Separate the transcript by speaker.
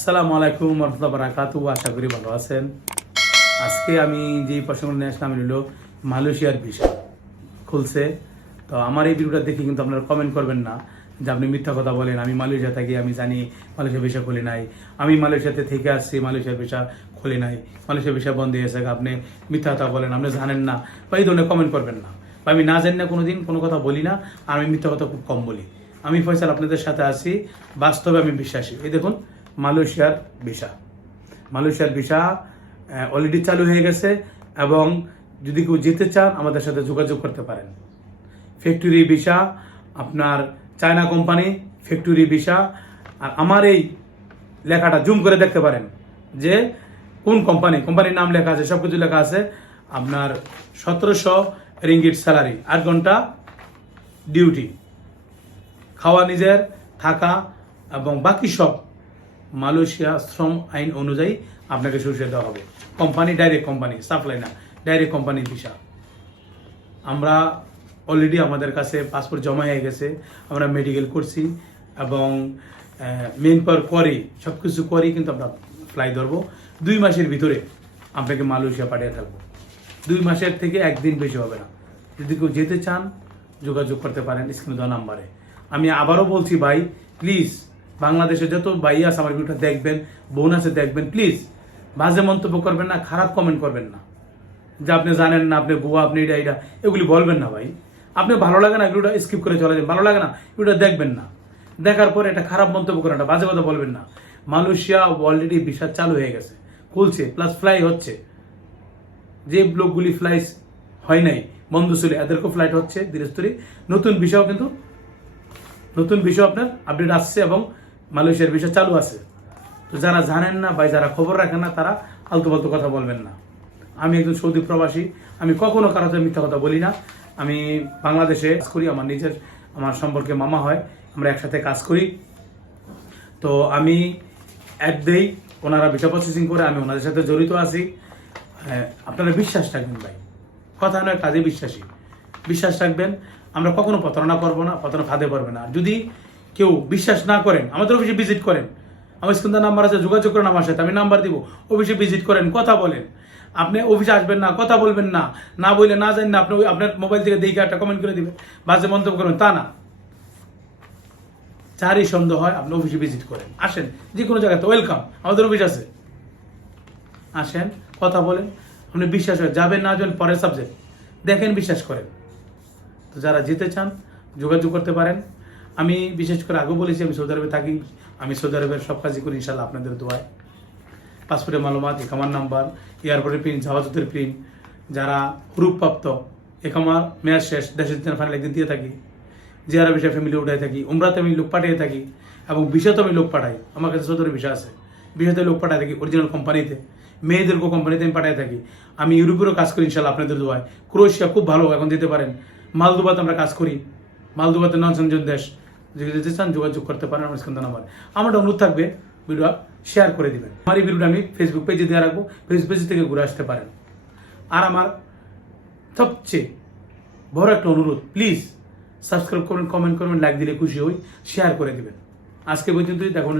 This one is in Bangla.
Speaker 1: আসসালামু আলাইকুম রহমতুল্লাহ বারাকাতু আশা করি ভালো আছেন। আজকে আমি যে প্রসঙ্গ নিয়ে আসলাম হলো মালয়েশিয়ার ভিসা খুলছে। তো আমার এই ভিডিওটা দেখে কিন্তু আপনারা কমেন্ট করবেন না যে আপনি মিথ্যা কথা বলেন, আমি মালয়েশিয়া থাকি, আমি জানি মালয়েশিয়া ভিসা খুলে নাই। আমি মালয়েশিয়াতে থেকে আসছি মালয়েশিয়ার ভিসা খুলে নাই। মালয়েশিয়া ভিসা বন্ধ হয়ে গেছে, আপনি মিথ্যা কথা বলেন, আপনি জানেন না বা এই ধরনের কমেন্ট করবেন না। বা আমি না জানি না, কোনোদিন কোনো কথা বলি না, আর আমি মিথ্যা কথা খুব কম বলি। আমি ফয়সাল আপনাদের সাথে আছি, বাস্তবে আমি বিশ্বাসী। এই দেখুন মালয়েশিয়ার ভিসা। মালয়েশিয়ার ভিসা অলরেডি চালু হয়ে গেছে এবং যদি কেউ যেতে চান, আমাদের সাথে যোগাযোগ করতে পারেন। ফ্যাক্টরি ভিসা, আপনার চায়না কোম্পানি ফ্যাক্টরি ভিসা, আর আমার এই লেখাটা জুম করে দেখতে পারেন যে কোন কোম্পানি, কোম্পানির নাম লেখা আছে সব কিছু লেখা আছে, আপনার সতেরোশো রিঙ্গিট স্যালারি, আট ঘণ্টা ডিউটি খাওয়া নিজের, থাকা এবং বাকি সব মালয়েশিয়া শ্রম আইন অনুযায়ী আপনাকে সুবিধা দেওয়া হবে। কোম্পানি ডাইরেক্ট কোম্পানি সাপ্লাই না ডাইরেক্ট কোম্পানি ভিসা। আমরা অলরেডি আমাদের কাছে পাসপোর্ট জমা হয়ে গেছে, আমরা মেডিকেল করছি এবং মেন পাওয়ার করে সব কিছু করে, কিন্তু আমরা ফ্লাই ধরবো। দুই মাসের ভিতরে আপনাকে মালয়েশিয়া পাঠিয়ে থাকব। দুই মাসের থেকে একদিন বেশি হবে না। যদি কেউ যেতে চান, যোগাযোগ করতে পারেন স্ক্রিনে দেওয়া নাম্বারে। আমি আবারও বলছি, ভাই প্লিজ বাংলাদেশে যত ভাই আছে, আমার ভিডিওটা দেখবেন, বোন আছে, দেখবেন প্লিজ বাজে মন্তব্য করবেন না, খারাপ কমেন্ট করবেন না। যে আপনি জানেন না, আপনি বুয়া আপনি এটা এটা, এগুলি বলবেন না ভাই। আপনি ভালো লাগে না এগুলোটা স্কিপ করে চলে যান, ভালো লাগে না এগুলো দেখবেন না। দেখার পরে এটা খারাপ মন্তব্য করেন না, বাজে কথা বলবেন না। মালয়েশিয়া অলরেডি ভিসা চালু হয়ে গেছে, খুলছে প্লাস ফ্লাই হচ্ছে। যে ব্লকগুলি ফ্লাইস হয় নাই, বন্ধ ছিল এদেরকেও ফ্লাইট হচ্ছে, ধীরে নতুন ভিসাও কিন্তু, নতুন বিষয় আপনার আপডেট আসছে এবং মালয়েশিয়ার বিষয় চালু আছে। তো যারা জানেন না বা যারা খবর রাখেন না, তারা আলতু ফালতু কথা বলবেন না। আমি একজন সৌদি প্রবাসী, আমি কখনো কারও মিথ্যা কথা বলি না। আমি বাংলাদেশে কাজ করি, আমার নিজের, আমার সম্পর্কে মামা হয়, আমরা একসাথে কাজ করি। তো আমি অ্যাড দেই ওনারা ভিসা প্রসেসিং করে, আমি ওনাদের সাথে জড়িত আছি। আপনারা বিশ্বাস রাখবেন ভাই। কথা নয়, কাজে বিশ্বাসী। বিশ্বাস রাখবেন, আমরা কখনো প্রতারণা করব না, প্রতারণা ফাঁদে পারবে না। যদি কেউ বিশ্বাস না করেন, আমাদের অফিসে ভিজিট করেন। আমার স্ক্রিন নাম্বার আছে, যোগাযোগ করেন আমার সাথে, আমি নাম্বার দিব, অফিসে ভিজিট করেন, কথা বলেন। আপনি অফিসে আসবেন না, কথা বলবেন না না বললে না জানেন না আপনি আপনার মোবাইল থেকে দেখে একটা কমেন্ট করে দিবেন, বাজে মন্তব্য করবেন, তা না। চারই সন্দেহ হয়, আপনি অফিসে ভিজিট করেন। আসেন, যে কোনো জায়গাতে ওয়েলকাম আমাদের অফিস আছে। আসেন, কথা বলেন, আপনি বিশ্বাস হয় যাবেন না যাবেন পরের সাবজেক্ট দেখেন, বিশ্বাস করেন। তো যারা যেতে চান, যোগাযোগ করতে পারেন। আমি বিশেষ করে আগেও বলেছি, আমি সৌদি আরবে থাকি, আমি সৌদি আরবের সব কাজই করি ইনশাল্লাহ আপনাদের দোয়ায়। পাসপোর্টের মালুমাত, একামার নাম্বার এয়ারপোর্টের প্রিন্ট জাহাজতের প্রিন্ট যারা রূপপ্রাপ্ত একামার মেয়াদ শেষ, দেশের জন্য ফাইনাল একদিন দিয়ে থাকি। জিয়ারা বিষয় ফ্যামিলি উঠাই থাকি, উমরাতে আমি লোক পাঠিয়ে থাকি, এবং বিষয়তে আমি লোক পাঠাই। আমার কাছে সৌদি বিষয় আছে। বিষয়তে লোক পাঠাই থাকি অরিজিনাল কোম্পানিতে মেয়েদেরকেও কোম্পানিতে আমি পাঠিয়ে থাকি। আমি ইউরোপেরও কাজ করি ইনশাল্লাহ আপনাদের দোয়ায়। ক্রোয়েশিয়া খুব ভালো, এখন দিতে পারেন। মালদুবাতে আমরা কাজ করি। মালদুবাতে সংযোগ দেশ যেতে চান, যোগাযোগ করতে পারেন, আমার স্কন্দ নাম্বার। আমার অনুরোধ থাকবে ভিডিও শেয়ার করে দিবেন। আমার এই ভিডিওটা আমি ফেসবুক পেজে দেওয়া রাখব ফেসবুক পেজ থেকে ঘুরে আসতে পারেন। আর আমার সবচেয়ে বড় একটা অনুরোধ প্লিজ সাবস্ক্রাইব করবেন কমেন্ট করবেন লাইক দিলে খুশি হই শেয়ার করে দেবেন। আজকে পর্যন্তই দেখুন